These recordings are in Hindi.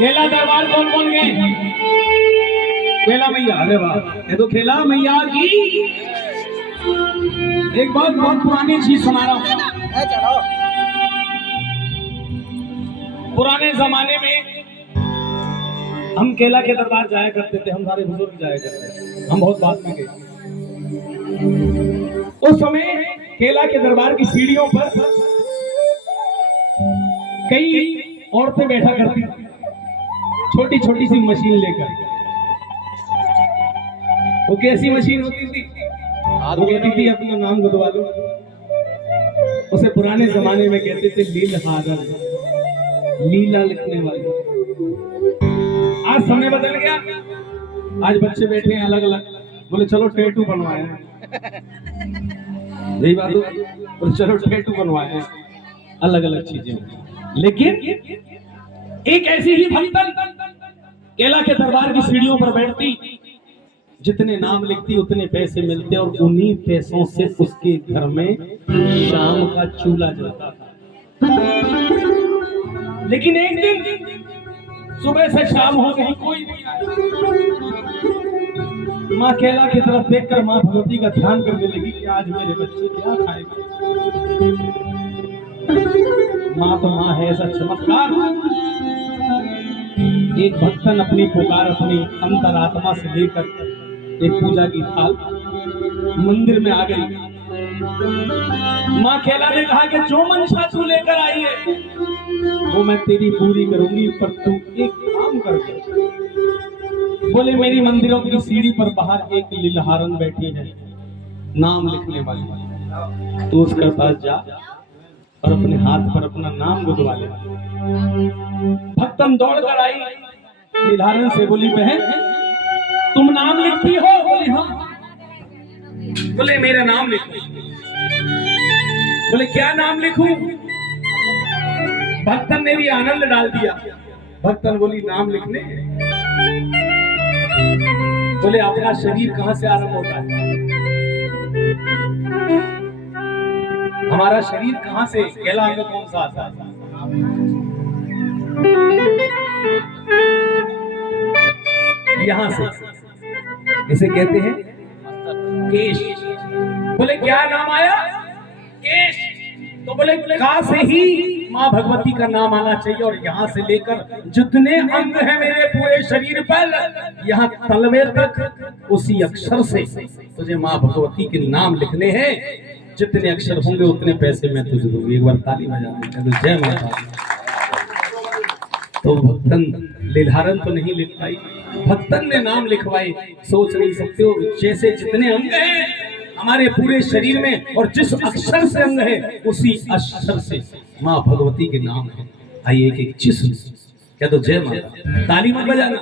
खेला दरबार कौन कौन गए? खेला मैया, अरे वाह, ये तो खेला मैया की। एक बहुत बहुत पुरानी चीज सुना रहा हूँ। पुराने जमाने में हम केला के दरबार जाया करते थे, हम सारे बुजुर्ग जाया करते थे, हम बहुत बाद में गए। उस समय केला के दरबार की सीढ़ियों पर कई औरतें बैठा करती थी, छोटी छोटी सी मशीन लेकर। वो कैसी मशीन होती थी? वो कहती थी अपना नाम गुदवा लो। उसे पुराने जमाने में कहते थे लील हादर, लीला लिखने वाली। आज समय बदल गया, आज बच्चे बैठे हैं अलग अलग, बोले चलो टैटू बनवाए हैं, यही बात हो, बोले चलो टैटू बनवाए हैं, अलग अलग चीजें। लेकिन एक ऐसी ही भक्तन केला के दरबार की सीढ़ियों पर बैठती, जितने नाम लिखती उतने पैसे मिलते, और उन्हीं पैसों से उसके घर में शाम का चूल्हा जलता था। लेकिन एक दिन सुबह से शाम हो गई, कोई नहीं आया। माँ केला की तरफ देखकर माँ भगवती का ध्यान करने लगी कि आज मेरे बच्चे क्या खाएंगे। माँ तो माँ है, ऐसा चमत्कार। एक भक्तन अपनी पुकार अपनी अंतरात्मा से लेकर एक पूजा की थाल मंदिर में आ गई। माँ केला ने कहा कि जो मंशा तू लेकर आई है वो मैं तेरी पूरी करूंगी, पर तू एक काम कर दे। बोले मेरी मंदिरों की सीढ़ी पर बाहर एक लीलहारन बैठी है, नाम लिखने वाली, तू उसके पास जा और अपने हाथ पर अपना नाम गुदवा ले। भक्तन दौड़ कर आई, लीलहारन से बोली बहन तुम नाम लिखती हो? बोले हाँ। बोले मेरा नाम लिखो। बोले क्या नाम लिखूं? भक्तन ने भी आनंद डाल दिया। भक्तन बोली नाम लिखने? बोले अपना शरीर कहां से आरंभ होता है? हमारा शरीर कहां से, केला अंग कौन सा आता है? यहां से, इसे कहते हैं केश। बोले क्या नाम आया? केश। तो बोले का से ही माँ भगवती का नाम आना चाहिए, और यहाँ से लेकर जितने अंग हैं मेरे पूरे शरीर पर, यहाँ तलवे तक उसी अक्षर से तुझे माँ भगवती के नाम लिखने हैं। जितने अक्षर होंगे उतने पैसे मैं तुझे दूंगी। एक बार ताली बजा दो, जय माता। तो भक्तन लीलहारन तो नहीं लिख पाई, भक्तन ने नाम लिखवाए। सोच नहीं सकते हो, जैसे जितने अंग हैं हमारे पूरे शरीर में, और जिस अक्षर से अंग है उसी अक्षर से माँ भगवती के नाम है। आइए एक एक चीज क्या तो जय माता। ताली मत बजाना,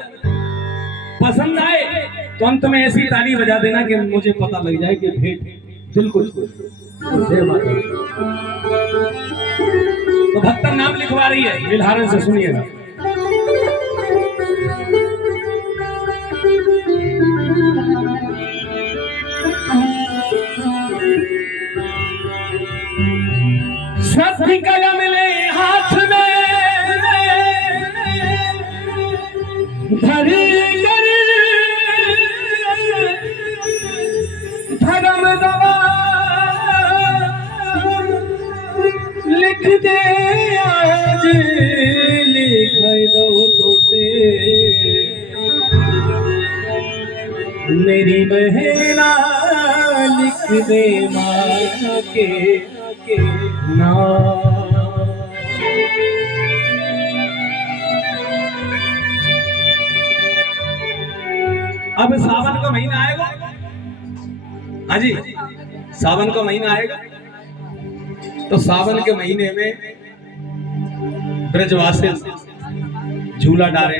पसंद आए तो अंत में ऐसी ताली बजा देना कि मुझे पता लग जाए कि भेंट दिल को छू। जय माता। तो भक्तन नाम लिखवा रही है, लीलहारन से सुनिएगा। सत्य कलम ले हाथ में धरी कर धर्म दवा लिख दे आज, लिख दो तुझे मेरी बहना, लिख दे माँ के नाम। अब सावन का महीना आएगा, हाँ जी, सावन का महीना आएगा। तो सावन के महीने में ब्रजवासी झूला डाले,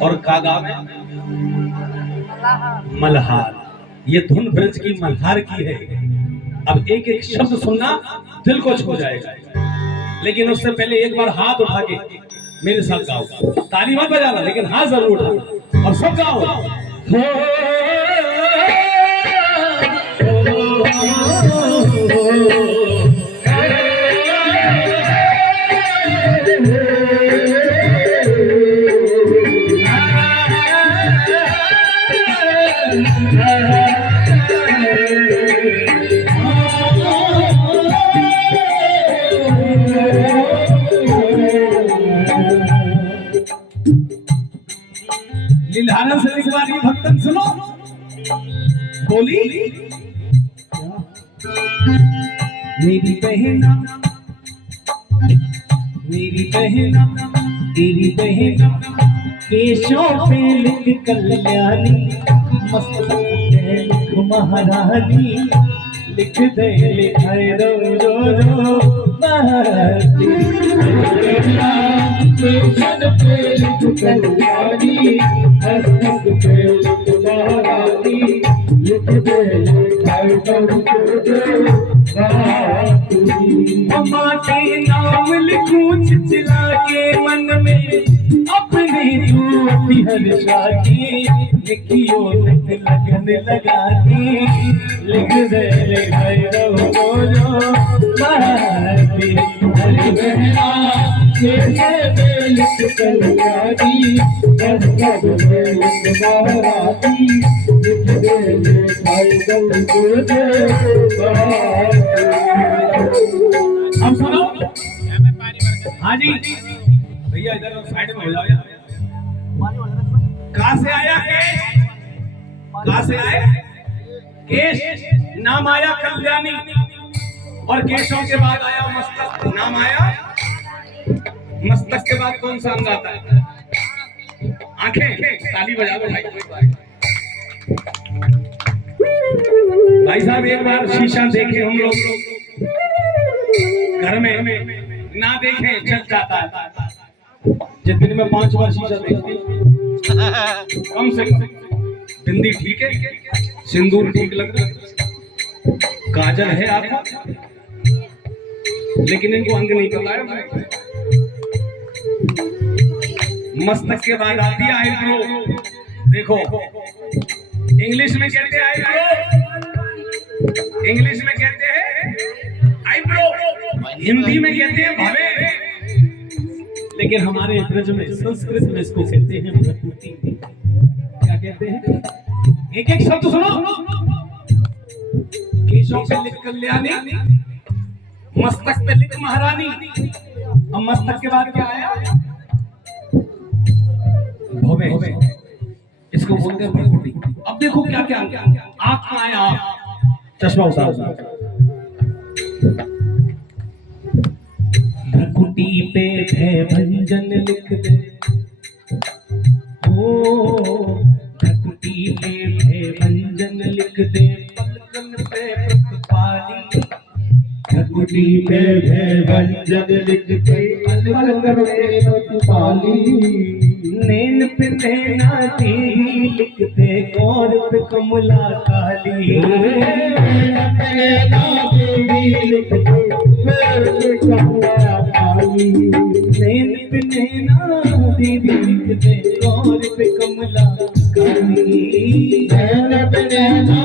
और कागा में मल्हार। ये धुन ब्रज की मल्हार की है। अब एक एक शब्द सुनना दिल को छू जाएगा, लेकिन उससे पहले एक बार हाथ उठा के मेरे साथ गाओ। ताली मत बजाना, लेकिन हाथ जरूर उठाना और सब गाओ। बोली मेरी बहना तेरी बहना केशों पे लिख कल्याणी मस्तक पे लिख महारानी लिख दे लिखाए रो रो रो केशों पे लिख कल्याणी मस्तक पे लिख महारानी लिख दे लिखाए रो रो माँ के नाम लिखूं चिल्ला के मन में अपनी तू हर्षा की लिखियो लिख लगन लगा के लिख दे लिखाए रो रो भारती हरि बहना लिख कल्याणी मस्तक पे लिख महारानी लिख दे लिखाए रो रो हम सुनो। हाँ जी भैया इधर साइड में हो जाओ यार। कहाँ से आया केश? कहाँ से आए केश? नाम आया कल्याणी और केशों के बाद आया मस्तक। नाम आया मस्तक के बाद कौन सा अंग आता है? आंखें। ताली बजा दो भाई। भाई साहब एक बार शीशा देखे हम लोग घर में ना देखें चल जाता है। जिस दिन में 5 बार शीशा देखते कम से कम बिंदी ठीक है, सिंदूर ठीक लग रहा है, काजल है आपको, लेकिन इनको अंग नहीं पता है। मस्तक के बाद आती है आईब्रो। देखो इंग्लिश में कहते हैं आईब्रो, इंग्लिश में कहते हैं आईब्रो, हिंदी में कहते हैं भवे, लेकिन हमारे ब्रज में संस्कृत में इसको कहते हैं भ्रुकुटी। क्या कहते हैं? एक एक शब्द सुनो। केशों पे लिख कल्याणी, मस्तक पे लिख महारानी। अब मस्तक के बाद क्या आया? भवे, इसको बोलते हैं भ्रुकुटी। अब देखो क्या क्या आंख में आया, चश्मा उतारो। भ्रुकुटी पे भय भंजन लिख दे, ओ भ्रुकुटी पे भय भंजन लिख दे, पलकन पे प्रतिपाली। भ्रुकुटी पे भय भंजन लिख दे, पलकन पे प्रतिपाली। नैन पे नैना तेरी लिख दे, गौर पे कमला काली। नैन पे नैना तेरी लिख दे, गौर पे कमला काली। नैन पे नैना तेरी लिख दे, गौर पे कमला काली। नैन पे नैना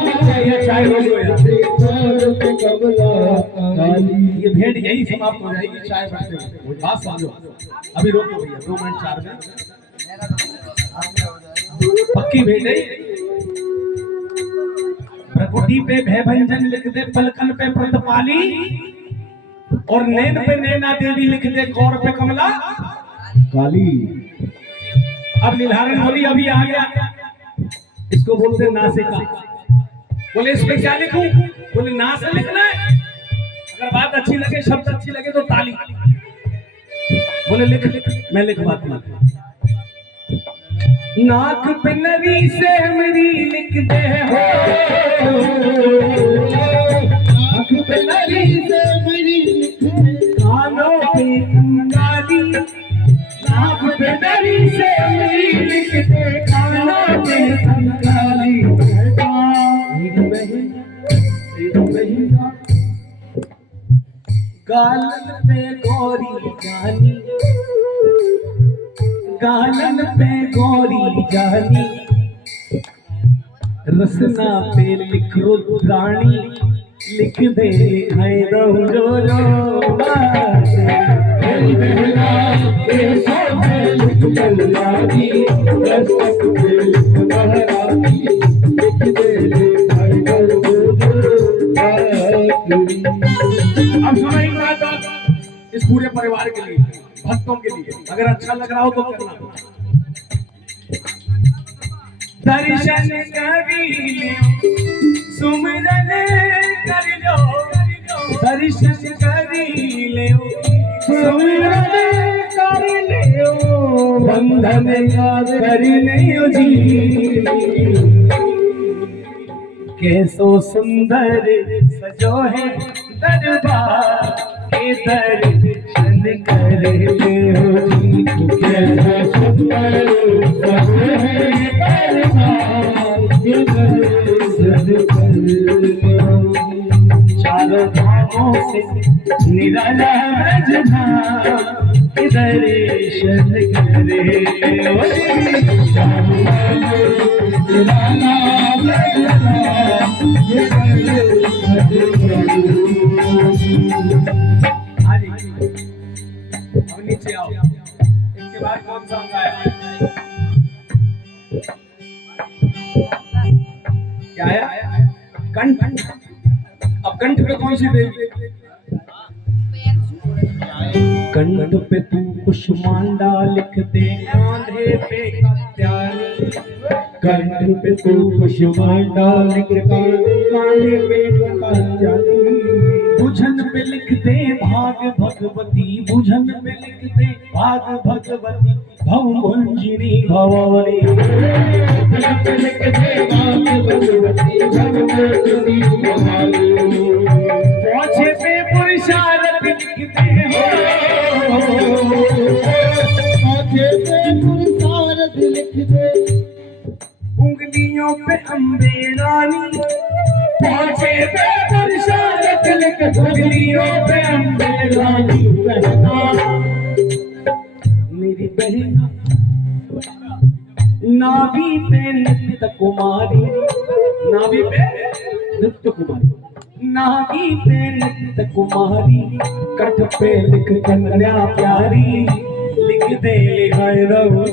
गौर पे कमला काली। ये भेंट यही समाप्त हो जाएगी। चाय बनते हुए बात समझो, अभी रोको भैया 2 मिनट 4 मिनट पक्की भेंट है। भ्रुकुटी पे भय भंजन लिख दे, पलकन पे प्रतिपाली, और नैन पे नैना देवी लिख दे, गौर पे कमला काली। अब नीलहरण बोली अभी आ गया, इसको बोलते नासिका। बोले इस पे क्या लिखूं? बोले ना से लिखना है, अगर बात अच्छी लगे, शब्द अच्छी लगे तो ताली। बोले लिख लिख, मैं लिखवाती हूं। नाक पे नरी से मेरी लिख दे हो, नाक पे नरी से मेरी लिख दे, कानों पे कंगाली। नाक पे नरी से मेरी लिख दे, कानों पे कंगाली। गालन पे गौरी जानी, गालन पे गौरी जानी, रसना पे लिख रुद्राणी। लिख दे लिखाए रो रो रो लिख कल्याणी, मस्तक पे लिख महारानी। लिख दे लिखाए रो रो रो। अब सुनो एक बात इस पूरे परिवार के लिए, भक्तों के लिए, अगर अच्छा लग रहा हो तो करना। दर्शन करी सुमिरन कर लो दर्शन करी ले सुमिरन कर ले बंधन कर ले जी कैसो सुंदर सजो है दरबार के दर्शन कर ले जी कैसो सुंदर सजो है दरबार के दर्शन कर ले चारों धामों से निराला ब्रजधाम के दर्शन करे चारों धामों से निराला ब्रजधाम के दर्शन करे। अब नीचे आओ, इसके बाद कौन सा अंग आया? क्या आया? कंठ। अब कंठ पे कौन सी देवी? कंठ पे तू कुष्मांडा लिख दे कांधे पे कात्यायनी कंठ पे तू कुष्मांडा लिख दे कांधे पे कात्यायनी बुझन पे लिख दे भाग भगवती बुझन पे लिख दे भाग भगवती भवभुंजिनी भवानी बुझन पे लिख दे भाग भगवती भवभुंजिनी भवानी पहुंचे पे पुरुषार्थ लिखते हो पहुंचे पे पुरुषार्थ लिखते उंगलियों पे अम्बे रानी पहुंचे पे पुरुषार्थ लिखते उंगलियों पे अम्बे रानी बहना मेरी बहना नाभि पे नित्य कुमारी नाभि पे नित्य कुमारी नागी पे नित्य कुमारी कंठ पे लिख कन्या प्यारी लिख दे लिखाए रहो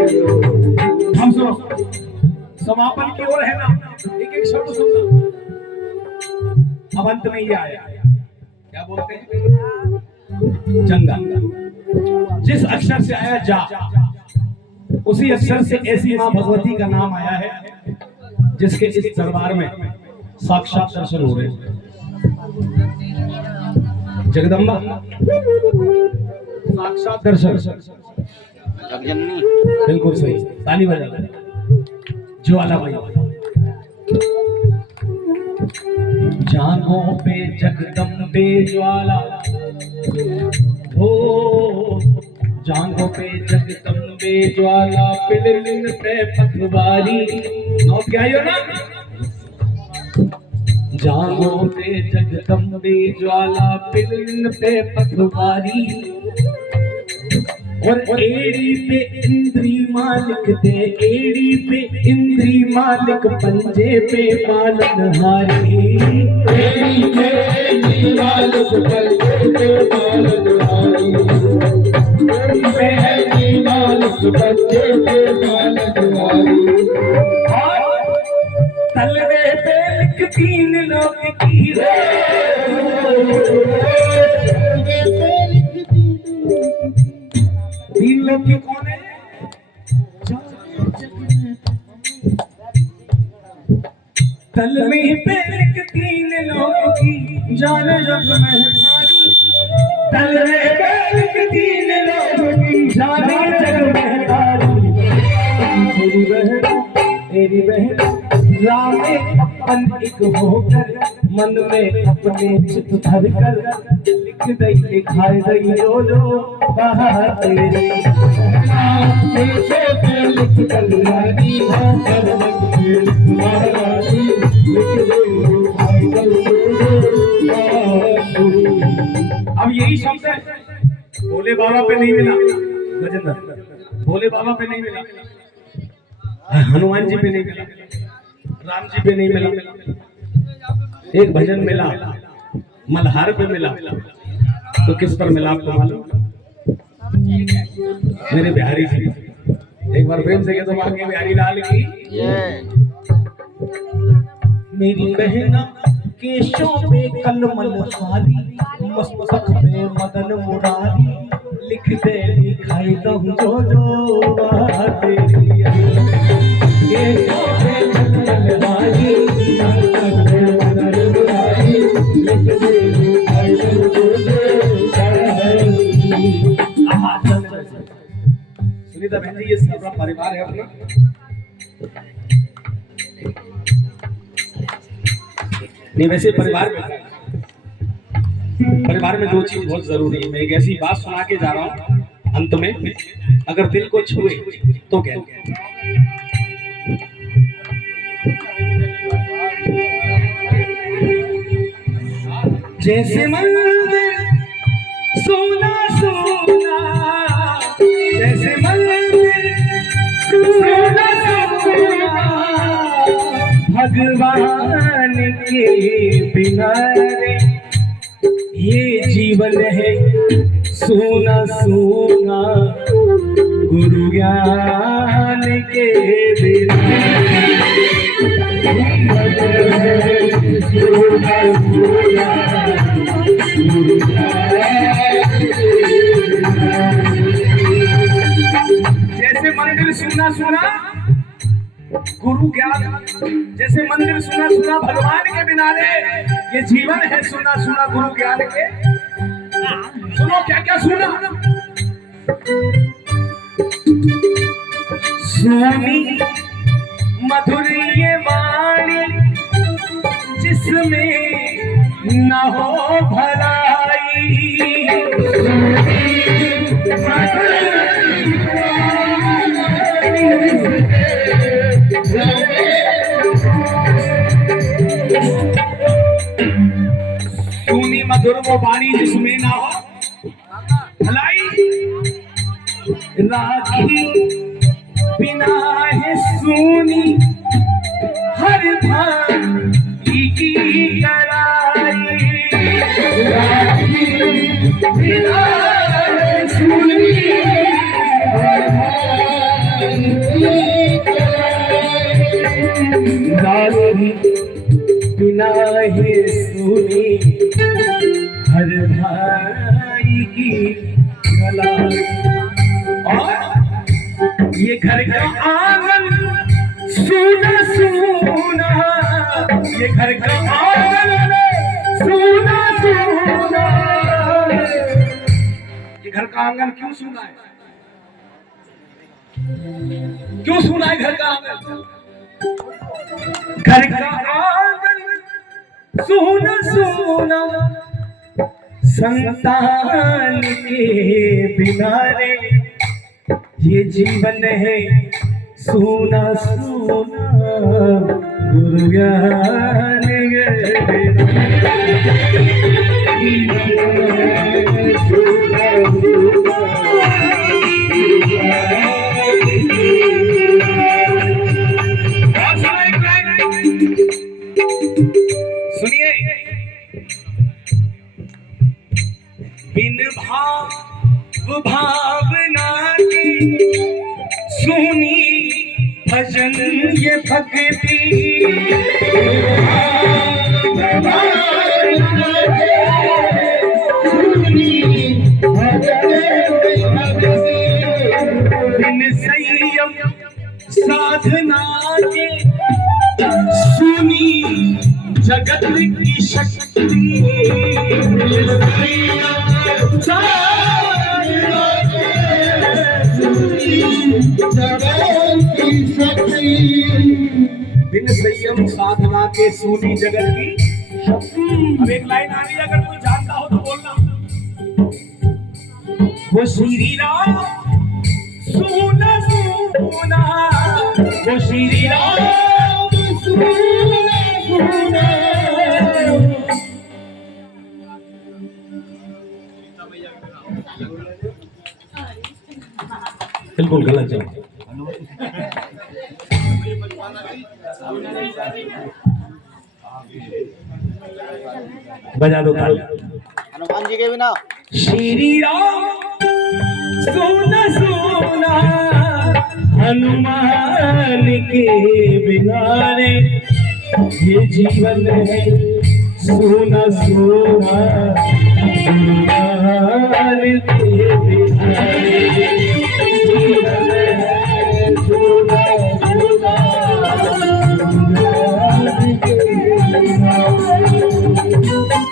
हम सुनो समापन की ओर है ना एक एक शब्द सुनना अब अंत में ये आया क्या बोलते हैं जंगा जिस अक्षर से आया जा उसी अक्षर से ऐसी मां भगवती का नाम आया है जिसके इस दरबार में साक्षात दर्शन हो रहे हैं जगदम्बा साक्षात दर्शन बिल्कुल सही ताली बजा ज्वाला भाई जांघों पे जगदम्बे ज्वाला हो जांघों पे जगदम्बे ज्वाला पिलिन पे पखवारी नोट क्या हो ना जांघों पे जगदम्बे ज्वाला पिलिन पे पखवारी और एड़ी पे इंद्री मालिक दे एड़ी पे इंद्री मालिक पंजे पे पालनहारी एड़ी पे इंद्री मालिक पंजे पे पालनहारी एड़ी पे इंद्री मालिक पंजे पे पालनहारी और तलवे पे लिख तीन लोग की रे तीन लोग की कौन है तलवे पे लिख तीन लोग की जान जग में तलवे पे लिख तीन लोग की जान जग में तेरी बहन राम अपन एक होकर मन में अपने चित धर कर लिख दई लिखाए दई जो जो बाहर तेरे लिख कल्याणी अब यही शब्द है भोले बाबा पे नहीं मिला गजेंद्र भोले बाबा पे नहीं मिला हनुमान जी पे नहीं मिला राम जी पे नहीं मिला एक भजन मिला मल्हार पे मिला तो किस पर मिला आपको मालूम मेरे बिहारी जी एक बार प्रेम से तो आगे बिहारी लाल की मेरी बहना केशों पे कलमल खाली, मस्तक पे मदन मुरारी, लिख दे लिखाई दम जो जो बातें किया। केशों पे कलमल खाली, मस्तक पे मदन मुरारी, लिख दे लिखाई दम जो जो बातें किया। सुनीता बहन जी, ये सारा परिवार है अपना। नहीं, वैसे परिवार में दो चीज बहुत जरूरी है। मैं एक ऐसी बात सुना के जा रहा हूं अंत में, अगर दिल को छुए तो क्या। जैसे मंदिर सोना सोना, जैसे मंदिर सोना सोना, भगवान के बिना रे ये जीवन है सोना सोना, गुरु ज्ञान के बिना सोना सोना, गुरु जैसे मंदिर सोना सोना, गुरु ज्ञान, जैसे मंदिर सुना सुना भगवान के बिना रे ये जीवन है सुना सुना, गुरु ज्ञान के। सुनो क्या क्या सुना। सोनी मधुर ये वाणी, जिसमें न हो भलाई, सुनी मधुर वो वाणी जिसमें ना हो भलाई, राखी बिना है सुनी हर भांति की कराई, राखी बिना है सुनी हर भांति की कराई, बिना है सुनी हर भाई की कला। और ये घर का आंगन सोना सोना, ये घर का आंगन सोना सोना, ये घर का आंगन क्यों सोना है? क्यों सोना है घर का आंगन? घर का आंगन सोना सोना, संतान के बिना रे ये जीवन है सोना सोना, गुरु ज्ञान के बिना सुनिए। बिन भाव भावना की सुनी भजन ये भक्ति, बिन संयम साधना के सुनी जगत की शक्ति, बिन संयम साधना के सुनी जगत की शक्ति। अब एक लाइन आ रही है, अगर कोई जानता हो तो बोलना। वो श्री राम सोना सोना, वो श्री राम सोना सोना, बिल्कुल गलत जवाब। बजा दो ताली। हनुमान जी के बिना श्री राम सोना सोना, हनुमान के बिना रे ये जीवन है सोना सोना गुरुवार के बिहारी जीवन है सोना सोना गुरुवार के बिहारी।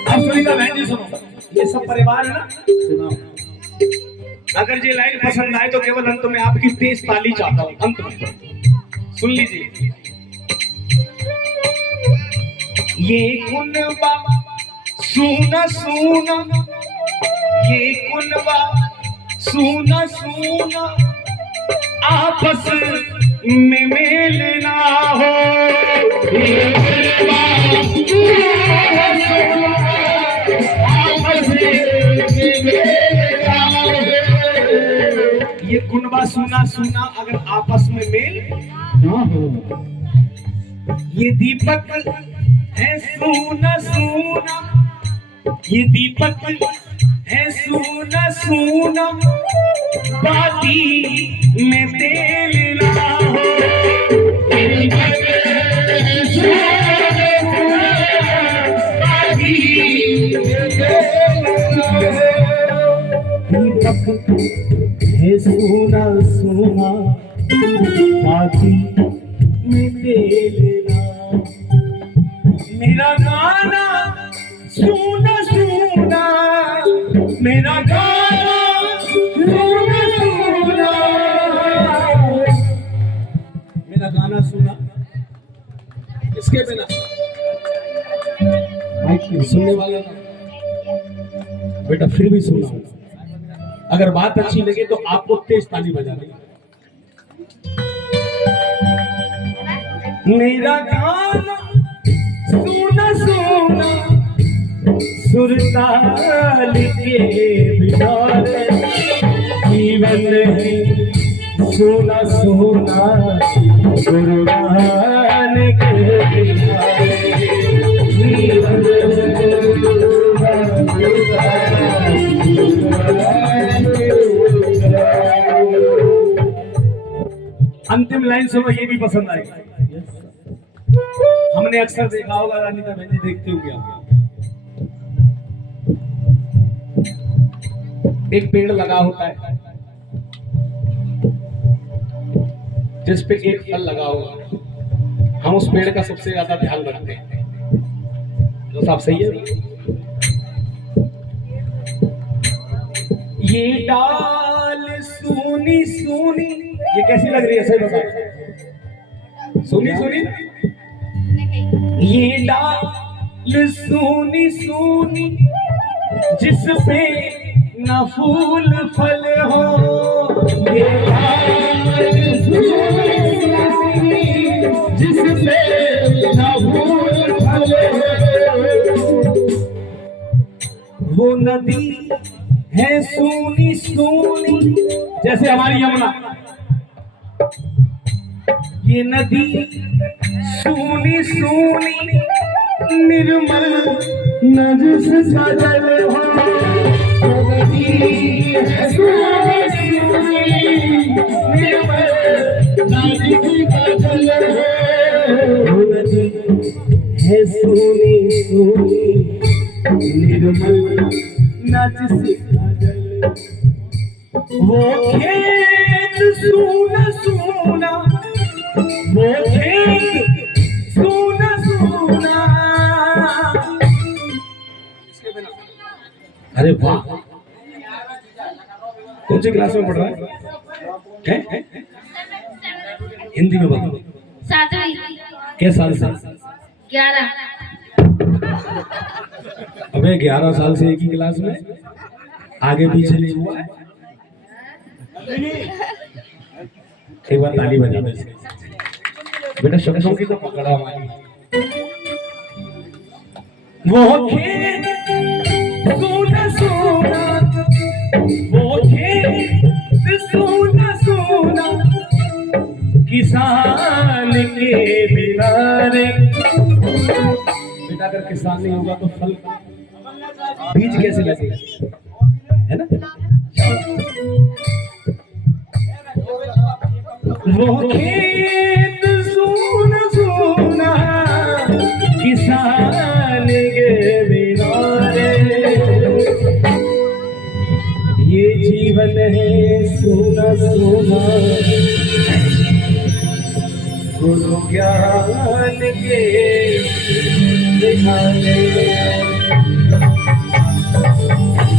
अब सुनिएगा बहन जी, सुनो, ये सब परिवार है ना, सुनाओ। अगर ये लाइन पसंद आए तो केवल अंत में आपकी तेज ताली चाहता हूं, अंत में सुन लीजिए। ये कुनबा सुना सुना, ये कुनबा सुना सुना, आपस में मेल ना हो। ये कुनबा सुना सुना, आपस में मेल ना हो। ये कुनबा सुना सुना अगर आपस में मेल ना हो। ये दीपक है सोना सोना, ये दीपक है सोना सोना, बाती में तेल ना हो। ये दीपक है सोना सोना, बाती में तेल ना हो। दीपक है सोना सोना, बाती में तेल ना हो। मेरा गाना सुना सुना, मेरा गाना सुना सुना, मेरा गाना सुना किसके बिना? सुनने वाला ना बेटा, फिर भी सुना। अगर बात अच्छी लगे तो आपको तेज ताली बजा दें। मेरा गाना सुना सुना, सुरताल के बिहारे जीवन है सोना सोना, गुरुवान के बिहारे जीवन अंतिम लाइन सुनो, ये भी पसंद आएगी। हमने अक्सर देखा होगा, रानीता बहन जी देखते होंगे आप, एक पेड़ लगा होता है जिस पे एक फल लगा होगा, हम उस पेड़ का सबसे ज्यादा ध्यान रखते हैं। तो साहब सही है। ये डाल सोनी सोनी, ये कैसी लग रही है? सही बताओ, सोनी सोनी। ये डाल सोनी सोनी, जिस पे न फूल फल हो। ये डाल सोनी सोनी, जिस पे न फूल फल हो। वो नदी है सोनी सोनी, जैसे हमारी यमुना। ये नदी सोनी सोनी, निर्मल नजस सजल हो। नदी है सोनी सोनी, निर्मल नजस सजल हो। नदी है सोनी सोनी, निर्मल नजस सजल। वो खेत सोना सोना, वो खेत सोना सोना। अरे वाह, कौन सी क्लास में पढ़ रहा है? हिंदी में बताओ। 7वीं। क्या साल से? 11। अबे 11 साल से एक ही क्लास में, आगे पीछे नहीं हुआ है। एक बार ताली बजा दो इसके। बेटा शब्दों की तो पकड़ा हमारी। वो खेत सोना सोना, वो खेत सोना सोना, किसान के बिना रे। बेटा अगर किसान नहीं होगा तो फल बीज कैसे लगेगा, है ना? वो खेत सोना सोना, किसान के रहे सुना सुना गुरु ज्ञान के दिखाने